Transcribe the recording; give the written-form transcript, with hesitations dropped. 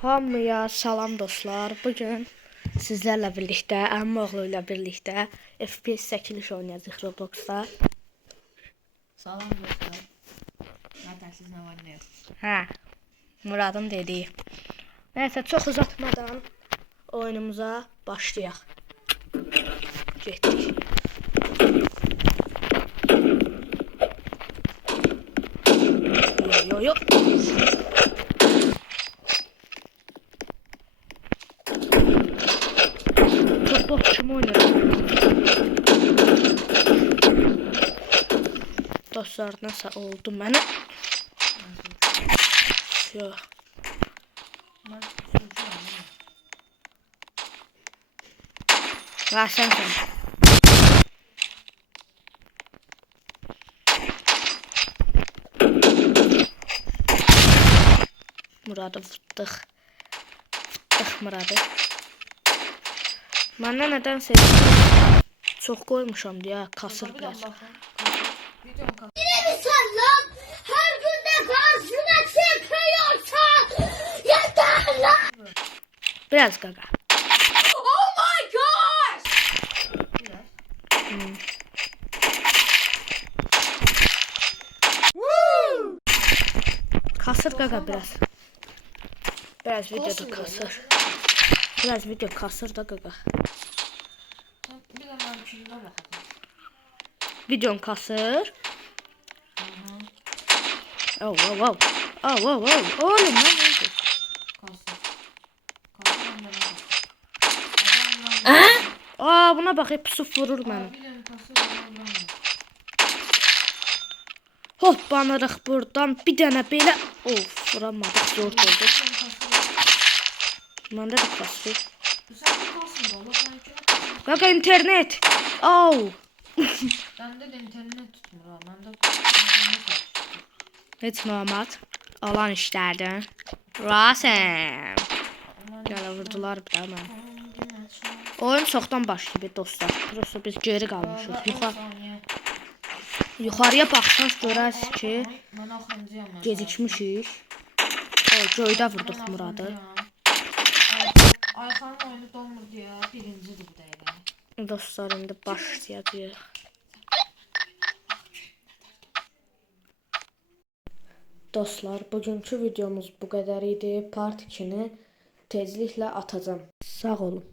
Hamıya salam dostlar. Bugün sizlərlə birlikdə, əmim oğlu ilə birlikdə FPS çəkiliş oynayacağıq Robloxda. Salam dostlar. Siz nə var ne yok? Hə, Muradın dediyi. Nəysə, çox uzatmadan oyunumuza başlayaq. Getdik. Yo. Çok kim oynar? Dostlar, nasıl oldu mənə? Yox. Versən sən. Muradı fıttıq. Muradı. Məndən nədənsə çox qoymuşam deyə kasır biraz. Yine mi sen lan? Her gün de karşına çıkıyorsan yeter lan! Biraz qaqa. Oh my gosh! Kasır qaqa biraz. Biraz videoda kasır. Biraz video kasır da qaqa. Bir de ben şuna bakalım. Videon kasır. Oh. Oğlum ne oldu? Buna bak, hep su vurur beni. Hoppanırıq buradan bir dənə belə. Of, vuramadık, zor oldu. Məndə də kasır. Qaqa, internet. Bende de internet tutmur ha. Bende internet var. Heç normal. Olan işlərdən. Rasəm. Gələ vurdular bir daha mən. Oyun çoxdan başlayıb dostlar. Prosto biz geri qalmışıq. Yuxarıya baxsaq görərsiniz ki, gecikmişik. Göydə vurduq Muradı. Ayxanın oyunu dolmur deyə birincidir bu dəqiqə. Dostlar, indi başlayacağıq. Dostlar, bugünkü videomuz bu qədər idi. Part 2-ni tezliklə atacağım. Sağ olun.